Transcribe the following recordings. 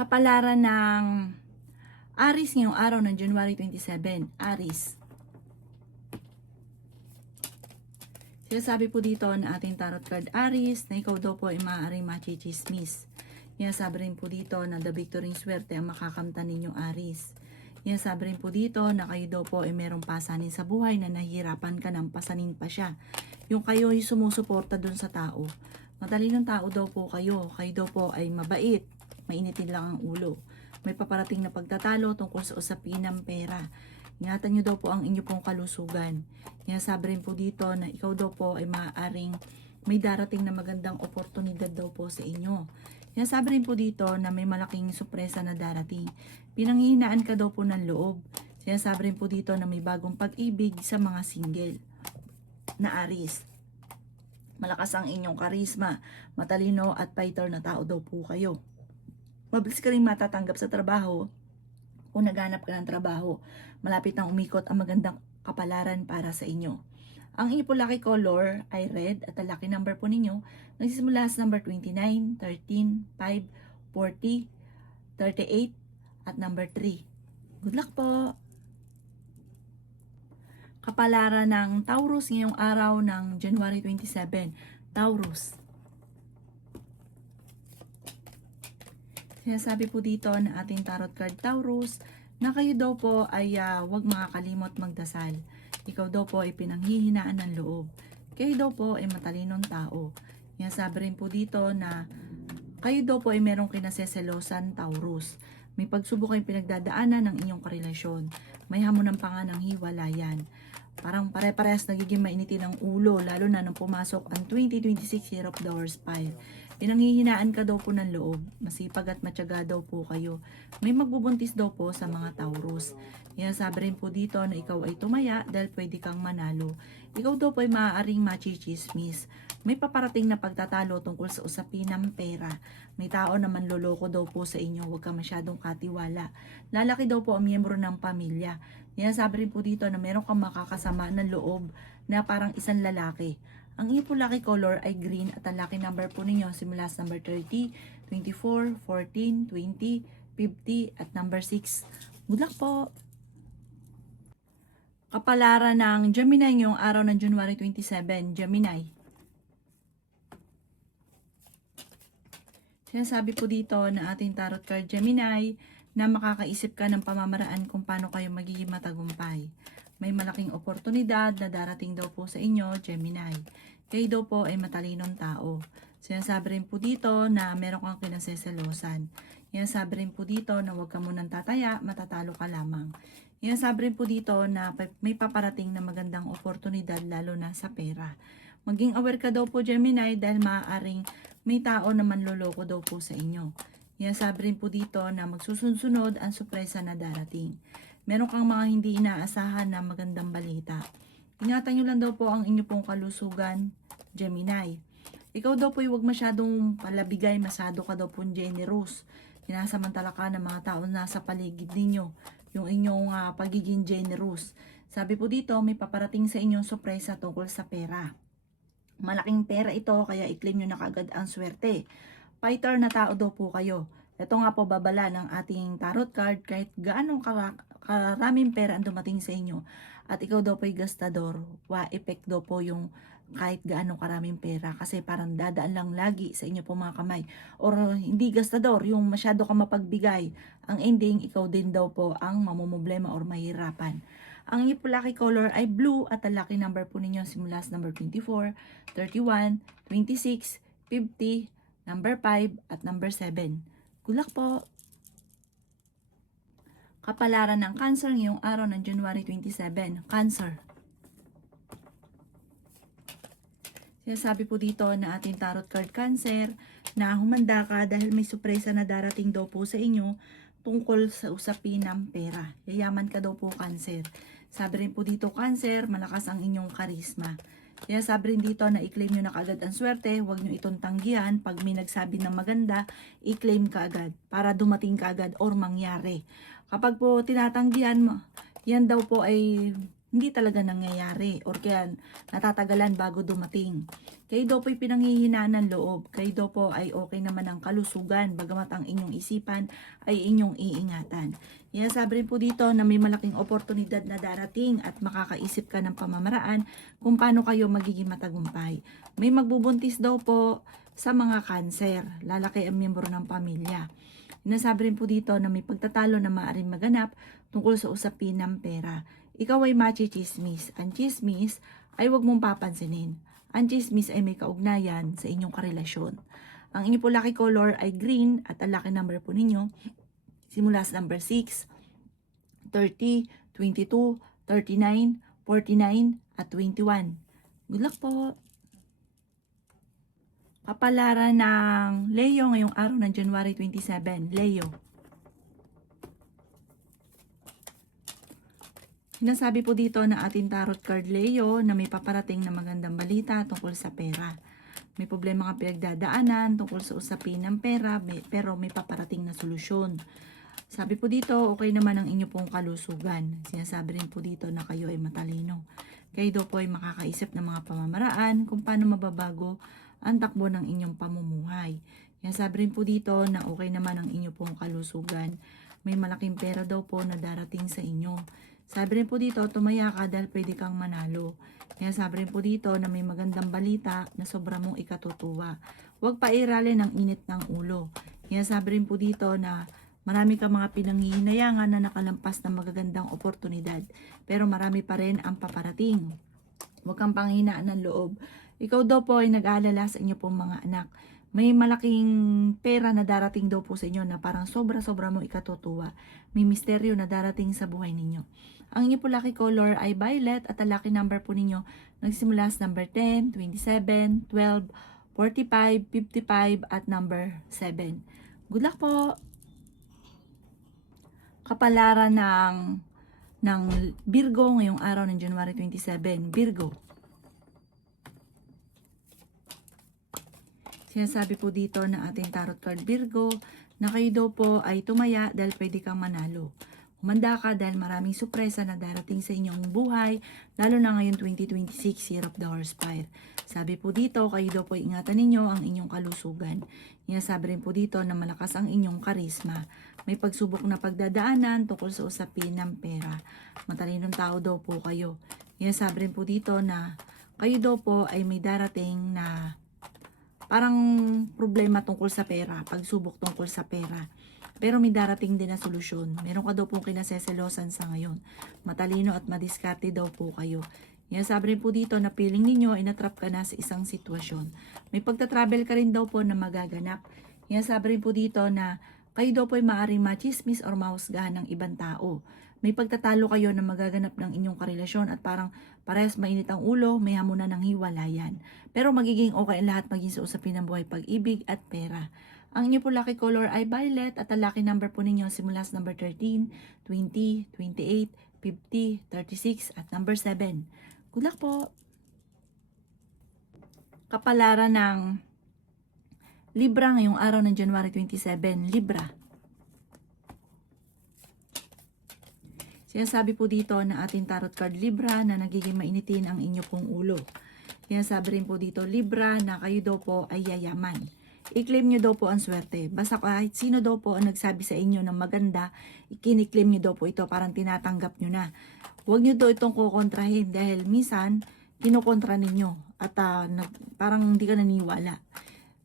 Kapalaran ng Aries ngayong araw ng January 27. Aries. Sinasabi po dito na ating tarot card Aries na ikaw daw po ay maaaring machichismis. Sinasabi rin po dito na the victory swerte ang makakamtan ninyong Aries. Sinasabi rin po dito na kayo daw po ay merong pasanin sa buhay na nahihirapan ka ng pasanin pa siya. Yung kayo ay sumusuporta dun sa tao. Matalinong tao daw po kayo. Kayo daw po ay mabait. Mainitin lang ang ulo. May paparating na pagtatalo tungkol sa usapin ng pera. Ingatan nyo daw po ang inyo pong kalusugan. Sinasabi rin po dito na ikaw daw po ay maaaring may darating na magandang oportunidad daw po sa inyo. Sinasabi rin po dito na may malaking sorpresa na darating. Pinanghihinaan ka daw po ng loob. Sinasabi rin po dito na may bagong pag-ibig sa mga single na Aries. Malakas ang inyong karisma, matalino at fighter na tao daw po kayo. Mabilis ka rin matatanggap sa trabaho kung naghanap ka ng trabaho. Malapit nang umikot ang magandang kapalaran para sa inyo. Ang inyo po lucky color ay red at ang lucky number po ninyo nagsisimula sa number 29, 13, 5, 40, 38 at number 3. Good luck po! Kapalaran ng Taurus ngayong araw ng January 27. Taurus. Sinasabi po dito na ating tarot card Taurus na kayo daw po ay huwag makakalimot magdasal. Ikaw daw po ay pinanghihinaan ng loob. Kayo daw po ay matalinong tao. Sinasabi rin po dito na kayo daw po ay merong kinaseselosan Taurus. May pagsubok kayong pinagdadaanan ng inyong karelasyon. May hamunan pa nga ng hiwalayan. Parang pare-parehas nagiging mainitin ang ulo, lalo na nang pumasok ang 2026 Year of the Horse Fire. Pinanghihinaan ka daw po ng loob, masipag at matyaga daw po kayo. May magbubuntis daw po sa mga Taurus. Sabi rin po dito na ikaw ay tumaya dahil pwede kang manalo. Ikaw daw po ay maaaring machichismis. May paparating na pagtatalo tungkol sa usapin ng pera. May tao na manloloko daw po sa inyo, huwag ka masyadong katiwala. Lalaki daw po ang miyembro ng pamilya. Sabi rin po dito na meron kang makakasama ng loob na parang isang lalaki. Ang inyo po lucky color ay green at ang lucky number po ninyo simula sa number 30, 24, 14, 20, 50 at number 6. Good luck po! Kapalaran ng Gemini ngayong araw ng January 27. Gemini. Sinasabi po dito na ating tarot card Gemini na makakaisip ka ng pamamaraan kung paano kayo magiging matagumpay. May malaking oportunidad na darating daw po sa inyo, Gemini. Kayo daw po ay matalinong tao. Sinasabi rin po dito na meron kang kinaseselosan. Sinasabi rin po dito na huwag ka munang tataya, matatalo ka lamang. Sinasabi rin po dito na may paparating na magandang oportunidad lalo na sa pera. Maging aware ka daw po, Gemini, dahil maaaring may tao na manloloko daw po sa inyo. Sinasabi rin po dito na magsusunod ang sorpresa na darating. Meron kang mga hindi inaasahan na magandang balita. Ingatan nyo lang daw po ang inyo pong kalusugan, Gemini. Ikaw daw po ay huwag masyadong palabigay, masyado ka daw po generous. Sinasamantala ka ng mga tao na sa paligid ninyo, yung inyong pagiging generous. Sabi po dito, may paparating sa inyong sorpresa tungkol sa pera. Malaking pera ito, kaya i-claim nyo na kaagad ang swerte. Fighter na tao daw po kayo. Ito nga po babala ng ating tarot card kahit gaano karaming pera ang dumating sa inyo. At ikaw daw po ay gastador. Effect daw po yung kahit gaano karaming pera. Kasi parang dadaan lang lagi sa inyo po mga kamay. Or hindi gastador, yung masyado ka mapagbigay. Ang ending, ikaw din daw po ang mamumblema or mahirapan. Ang inyong lucky color ay blue at ang lucky number po ninyo simula sa number 24, 31, 26, 50, number 5 at number 7. Good luck po! Kapalaran ng Cancer ngayong araw ng January 27. Cancer. Sinasabi po dito na ating tarot card Cancer na humanda ka dahil may sorpresa na darating daw po sa inyo tungkol sa usapin ng pera. Yayaman ka daw po, Cancer. Sabi rin po dito, Cancer, malakas ang inyong karisma. Kaya sabi rin dito na i-claim nyo na kaagad ang swerte, huwag nyo itong tanggihan. Pag may nagsabi ng maganda, i-claim ka agad para dumating ka agad or mangyari. Kapag po tinatanggihan mo, yan daw po ay hindi talaga nangyayari or kaya natatagalan bago dumating. Kayo daw po'y pinanghihinaan ng loob. Kayo daw po ay okay naman ang kalusugan, bagamat ang inyong isipan ay inyong iingatan. Sabi rin po dito na may malaking oportunidad na darating at makakaisip ka ng pamamaraan kung paano kayo magiging matagumpay. May magbubuntis daw po sa mga cancer, lalaki ang miyembro ng pamilya. Sinasabi rin po dito na may pagtatalo na maaaring maganap tungkol sa usapin ng pera. Ikaw ay machi-chismis. Ang chismis ay huwag mong papansinin. Ang chismis ay may kaugnayan sa inyong karelasyon. Ang inyo po lucky color ay green at ang lucky number po ninyo simula sa number 6, 30, 22, 39, 49 at 21. Good luck po! Kapalaran ng Leo ngayong araw ng January 27. Leo. Sinasabi po dito na ating tarot card Leo na may paparating na magandang balita tungkol sa pera. May problema kang pinagdadaanan tungkol sa usapin ng pera, pero may paparating na solusyon. Sabi po dito, okay naman ang inyo pong kalusugan. Sinasabi rin po dito na kayo ay matalino. Kayo daw po ay makakaisip ng mga pamamaraan kung paano mababago ang takbo ng inyong pamumuhay. Sinasabi rin po dito na okay naman ang inyo pong kalusugan. May malaking pera daw po na darating sa inyo. Sabi rin po dito, tumaya ka dahil pwede kang manalo. Sabi rin po dito na may magandang balita na sobra mong ikatutuwa. Huwag pairalin ang init ng ulo. Sabi rin po dito na marami kang mga pinanghihinayangan na nakalampas ng magagandang oportunidad. Pero marami pa rin ang paparating. Huwag kang panghinaan ng loob. Ikaw daw po ay nag-aalala sa inyo pong mga anak. May malaking pera na darating daw po sa inyo na parang sobra-sobra mo ikatutuwa. May misteryo na darating sa buhay ninyo. Ang inyo po lucky color ay violet at ang lucky number po ninyo nagsimula sa number 10, 27, 12, 45, 55 at number 7. Good luck po! Kapalaran ng Virgo ngayong araw ng January 27. Virgo. Sinasabi po dito na ating tarot card Virgo na kayo daw po ay tumaya dahil pwede kang manalo. Humanda ka dahil maraming sorpresa na darating sa inyong buhay, lalo na ngayon 2026, Year of the Horsefire. Sabi po dito, kayo daw po ingatan ninyo ang inyong kalusugan. Sabi rin po dito na malakas ang inyong karisma. May pagsubok na pagdadaanan tungkol sa usapin ng pera. Matalinong tao daw po kayo. Sabi rin po dito na kayo daw po ay may darating na parang problema tungkol sa pera, pagsubok tungkol sa pera. Pero may darating din na solusyon. Meron ka daw pong kinaseselosan sa ngayon. Matalino at madiskarte daw po kayo. Sabi rin po dito na feeling ninyo ay natrap ka na sa isang sitwasyon. May pagta-travel ka rin daw po na magaganap. Sabi rin po dito na kayo daw po ay maaaring machismis or mahusgahan ng ibang tao. May pagtatalo kayo na magaganap ng inyong karelasyon at parang parehas mainit ang ulo, may hamunan ng hiwalayan. Pero magiging okay ang lahat maging sa usapin ng buhay, pag-ibig at pera. Ang inyo po lucky color ay violet at ang lucky number po ninyo simula sa number 13, 20, 28, 50, 36 at number 7. Good luck po! Kapalaran ng Libra ngayong araw ng January 27. Libra. Sinasabi po dito na ating tarot card Libra na nagiging mainitin ang inyo pong ulo. Sinasabi rin po dito Libra na kayo daw po ay yayaman. I-claim nyo daw po ang swerte. Basta kahit sino daw po ang nagsabi sa inyo ng maganda, ikini-claim nyo daw po ito, parang tinatanggap nyo na. Huwag nyo daw itong kukontrahin dahil minsan kinukontra ninyo at parang hindi ka naniniwala.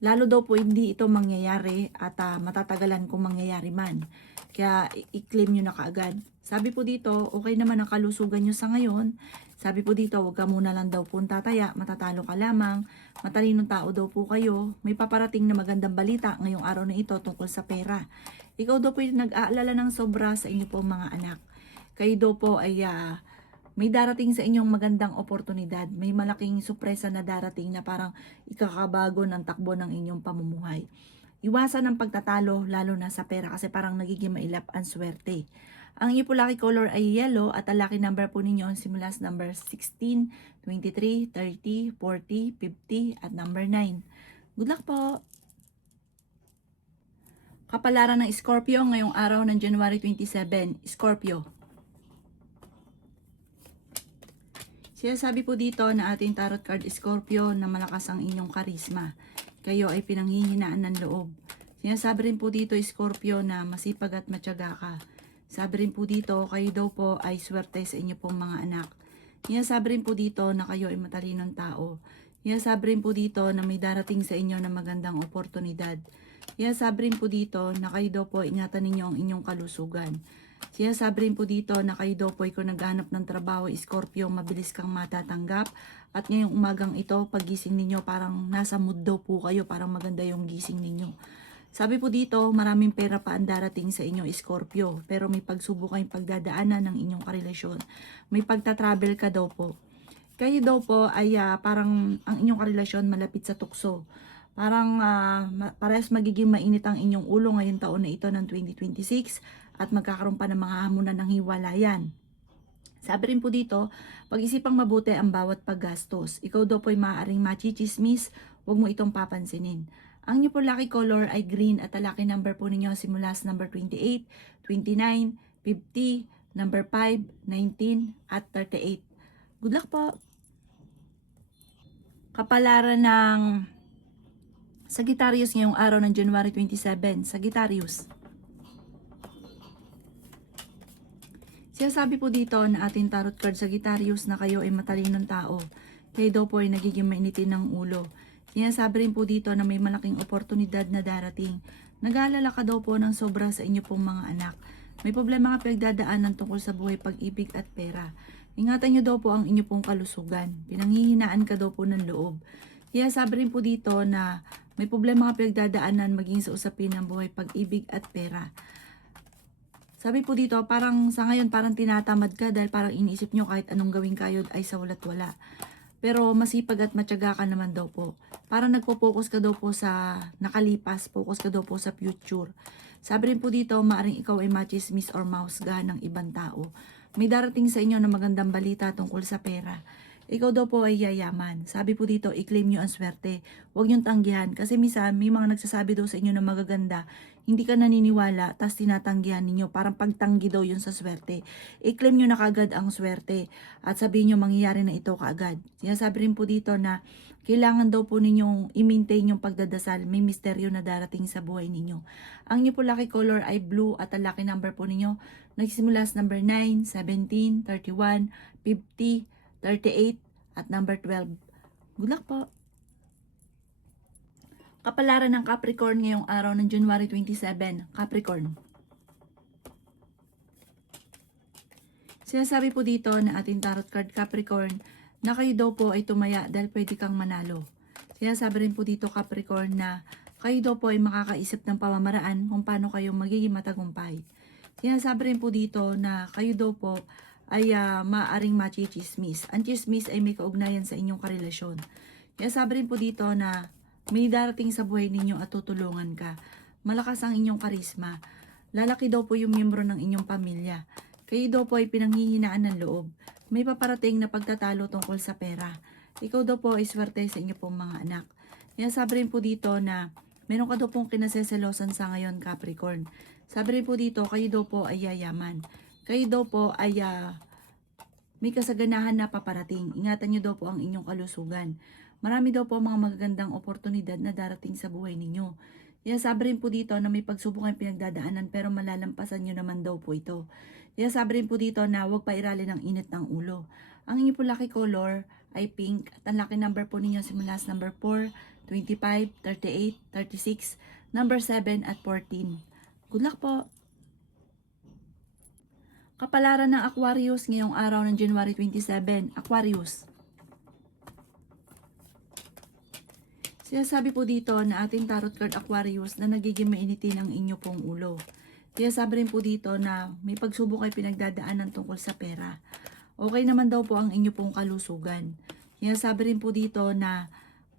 Lalo daw po hindi ito mangyayari at matatagalan kung mangyayari man. Kaya i-claim nyo na kaagad. Sabi po dito, okay naman ang kalusugan nyo sa ngayon. Sabi po dito, huwag ka muna lang daw po tataya, matatalo ka lamang. Matalinong tao daw po kayo. May paparating na magandang balita ngayong araw na ito tungkol sa pera. Ikaw daw po yung nag-aalala ng sobra sa inyo po mga anak. Kayo daw po ay may darating sa inyong magandang oportunidad. May malaking sorpresa na darating na parang ikakabago ng takbo ng inyong pamumuhay. Iwasan ang pagtatalo lalo na sa pera kasi parang nagiging mailap ang swerte. Ang inyo po lucky color ay yellow at ang lucky number po ninyo simula sa number 16, 23, 30, 40, 50 at number 9. Good luck po! Kapalaran ng Scorpio ngayong araw ng January 27. Scorpio. Sinasabi po dito na ating tarot card Scorpio na malakas ang inyong karisma. Kayo ay pinanghihinaan ng loob. Sinasabi rin po dito Scorpio na masipag at matyaga ka. Sabi rin po dito, kayo daw po ay swerte sa inyo pong mga anak. Sinasabi rin po dito na kayo ay matalinong tao. Sinasabi rin po dito na may darating sa inyo na magandang oportunidad. Sinasabi rin po dito na kayo daw po ingatan ninyo ang inyong kalusugan. Sinasabi rin po dito na kayo daw po ay kung naghahanap ng trabaho, Scorpio, mabilis kang matatanggap. At ngayong umagang ito, pagising ninyo, parang nasa mood daw po kayo, parang maganda yung gising ninyo. Sabi po dito, maraming pera pa ang darating sa inyo, Scorpio. Pero may pagsubok kayong pagdadaanan ng inyong karelasyon. May pagta-travel ka daw po. Kayo daw po ay parang ang inyong karelasyon malapit sa tukso. Parang parehas magiging mainit ang inyong ulo ngayong taon na ito ng 2026 at magkakaroon pa ng mga hamunan ng hiwalayan. Sabi rin po dito, pag-isipang mabuti ang bawat paggastos. Ikaw daw po ay maaaring machichismis, huwag mo itong papansinin. Ang inyo po lucky color ay green at ang lucky number po ninyo simula sa number 28, 29, 50, number 5, 19, at 38. Good luck po! Kapalaran ng Sagittarius ngayong araw ng January 27. Sagittarius. Sinasabi po dito na ating tarot card Sagittarius na kayo ay matalinong tao. Kayo daw po ay nagiging mainitin ng ulo. Sinasabi rin po dito na may malaking oportunidad na darating. Nag-aalala ka daw po ng sobra sa inyo pong mga anak. May problema ka pinagdadaanan tungkol sa buhay, pag-ibig at pera. Ingatan nyo daw po ang inyo pong kalusugan. Pinanghihinaan ka daw po ng loob. Sinasabi rin po dito na may problema ka pinagdadaanan maging sa usapin ng buhay, pag-ibig at pera. Sabi po dito, parang sa ngayon parang tinatamad ka dahil parang iniisip nyo kahit anong gawin kayo ay sa walat wala. Pero masipag at matyaga ka naman daw po. Parang nagpo-focus ka daw po sa nakalipas, focus ka daw po sa future. Sabi rin po dito, maaring ikaw ay machismis or mahusgahan ng ibang tao. May darating sa inyo na magandang balita tungkol sa pera. Ikaw daw po ay yayaman. Sabi po dito, i-claim nyo ang swerte. Huwag nyo tanggihan. Kasi minsan, may mga nagsasabi daw sa inyo na magaganda. Hindi ka naniniwala, tas tinatanggihan ninyo. Parang pagtanggi daw yun sa swerte. I-claim nyo na kaagad ang swerte. At sabihin nyo, mangyayari na ito kaagad. Sinasabi rin po dito na kailangan daw po ninyong i-maintain yung pagdadasal. May misteryo na darating sa buhay ninyo. Ang inyo po lucky color ay blue at ang lucky number po ninyo nagsisimula sa number 9, 17, 31, 50, 38, at number 12. Good luck po! Kapalaran ng Capricorn ngayong araw ng January 27. Capricorn. Sinasabi po dito na ating tarot card Capricorn na kayo daw po ay tumaya dahil pwede kang manalo. Sinasabi rin po dito Capricorn na kayo daw po ay makakaisip ng pamamaraan kung paano kayo magiging matagumpay. Sinasabi rin po dito na kayo daw po ay maaaring machismis. Ang chismis ay may kaugnayan sa inyong karelasyon. Sinasabi rin po dito na may darating sa buhay ninyo at tutulungan ka. Malakas ang inyong karisma. Lalaki daw po yung miyembro ng inyong pamilya. Kayo daw po ay pinanghihinaan ng loob. May paparating na pagtatalo tungkol sa pera. Ikaw daw po ay swerte sa inyo pong mga anak. Sinasabi rin po dito na meron ka daw pong kinaseselosan sa ngayon, Capricorn. Sabi rin po dito, kayo daw po ay yayaman. Kayo daw po ay may kasaganahan na paparating. Ingatan nyo daw po ang inyong kalusugan. Marami daw po mga magagandang oportunidad na darating sa buhay ninyo. Sabi rin po dito na may pagsubok kayong pinagdadaanan pero malalampasan nyo naman daw po ito. Sabi rin po dito na huwag pairalin ang init ng ulo. Ang inyong po lucky color ay pink at ang lucky number po ninyo simula sa number 4, 25, 38, 36, number 7 at 14. Good luck po! Kapalaran ng Aquarius ngayong araw ng January 27. Aquarius. Sinasabi po dito na ating tarot card Aquarius na nagiging mainitin ang inyo pong ulo. Sinasabi rin po dito na may pagsubok ay pinagdadaanan tungkol sa pera. Okay naman daw po ang inyo pong kalusugan. Sinasabi rin po dito na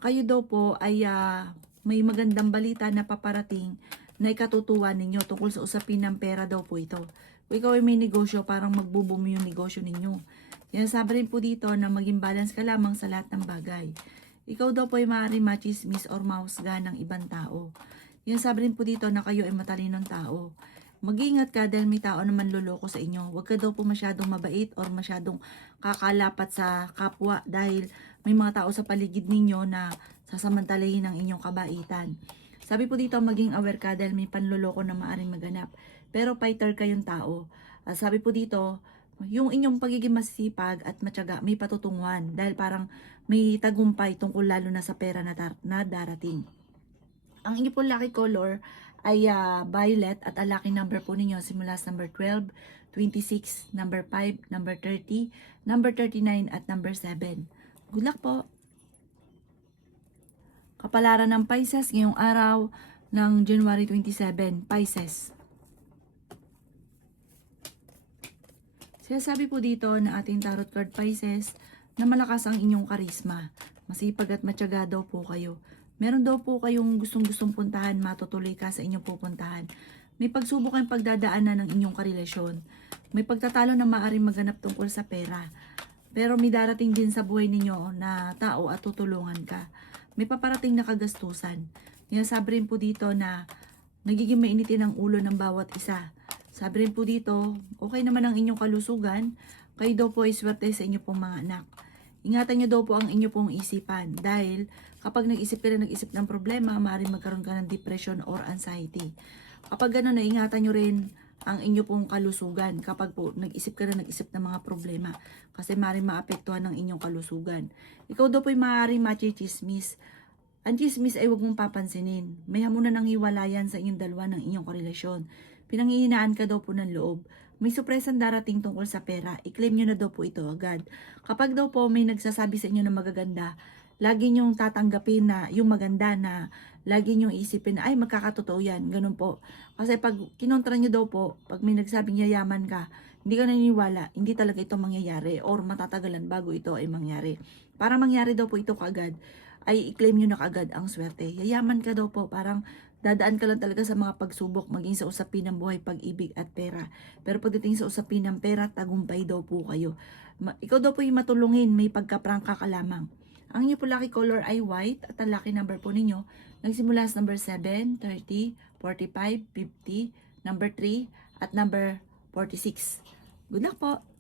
kayo daw po ay may magandang balita na paparating na ikatutuwa ninyo tungkol sa usapin ng pera daw po ito. Kung ikaw ay may negosyo, parang magbo-boom yung negosyo ninyo. Sinasabi rin po dito na maging balance ka lamang sa lahat ng bagay. Ikaw daw po ay maaaring machismis or mahusgahan ng ibang tao. Sinasabi rin po dito na kayo ay matalinong tao. Mag-iingat ka dahil may tao na manloloko sa inyo. Huwag ka daw po masyadong mabait or masyadong kakalapat sa kapwa dahil may mga tao sa paligid ninyo na sasamantalahin ang inyong kabaitan. Sabi po dito, maging aware ka dahil may panloloko na maaaring maganap. Pero fighter kayong tao. Sabi po dito, yung inyong pagiging masipag at matyaga may patutunguhan dahil parang may tagumpay tungkol lalo na sa pera na darating. Ang inyo po lucky color ay violet at ang lucky number po ninyo simula sa number 12, 26, number 5, number 30, number 39 at number 7. Good luck po! Kapalaran ng Pisces ngayong araw ng January 27, Pisces. Sinasabi po dito na ating tarot card Pisces na malakas ang inyong karisma. Masipag at matyaga daw po kayo. Meron daw po kayong gustong puntahan, matutuloy ka sa inyong pupuntahan. May pagsubok kayong pagdadaanan ng inyong karelasyon. May pagtatalo na maaaring maganap tungkol sa pera. Pero may darating din sa buhay ninyo na tao at tutulungan ka. May paparating na kagastusan. Kaya sabi rin po dito na nagiging mainitin ang ulo ng bawat isa. Sabi rin po dito, okay naman ang inyong kalusugan. Kayo daw po ay swerte sa inyo pong mga anak. Ingatan nyo daw po ang inyo pong isipan dahil kapag nag-isip ka na nag-isip ng problema, maaaring magkaroon ka ng depression or anxiety. Kapag gano'n, ingatan nyo rin ang inyo pong kalusugan kapag po nag-isip ka na nag-isip ng mga problema kasi maaaring maapektuhan ng inyong kalusugan. Ikaw daw po ay maaaring machismis. Ang chismis ay huwag mong papansinin. May hamunan ng hiwalayan sa inyong dalawa ng inyong karelasyon. Pinanghihinaan ka daw po ng loob. May surpresang darating tungkol sa pera. I-claim nyo na daw po ito agad. Kapag daw po may nagsasabi sa inyo na magaganda, lagi nyong tatanggapin na yung maganda na lagi nyong isipin na ay magkakatotoo yan. Ganun po. Kasi pag kinontra nyo daw po, pag may nagsabing yayaman ka, hindi ka naniniwala, hindi talaga ito mangyayari or matatagalan bago ito ay mangyari. Para mangyari daw po ito kaagad, ay i-claim nyo na kaagad ang swerte. Yayaman ka daw po, parang dadaan ka lang talaga sa mga pagsubok, maging sa usapin ng buhay, pag-ibig at pera. Pero pagdating sa usapin ng pera, tagumpay daw po kayo. Ikaw daw po yung matulungin, may pagkaprangka ka lamang. Ang inyo po lucky color ay white at ang lucky number po ninyo nagsimula sa number 7, 30, 45, 50, number 3 at number 46. Good luck po!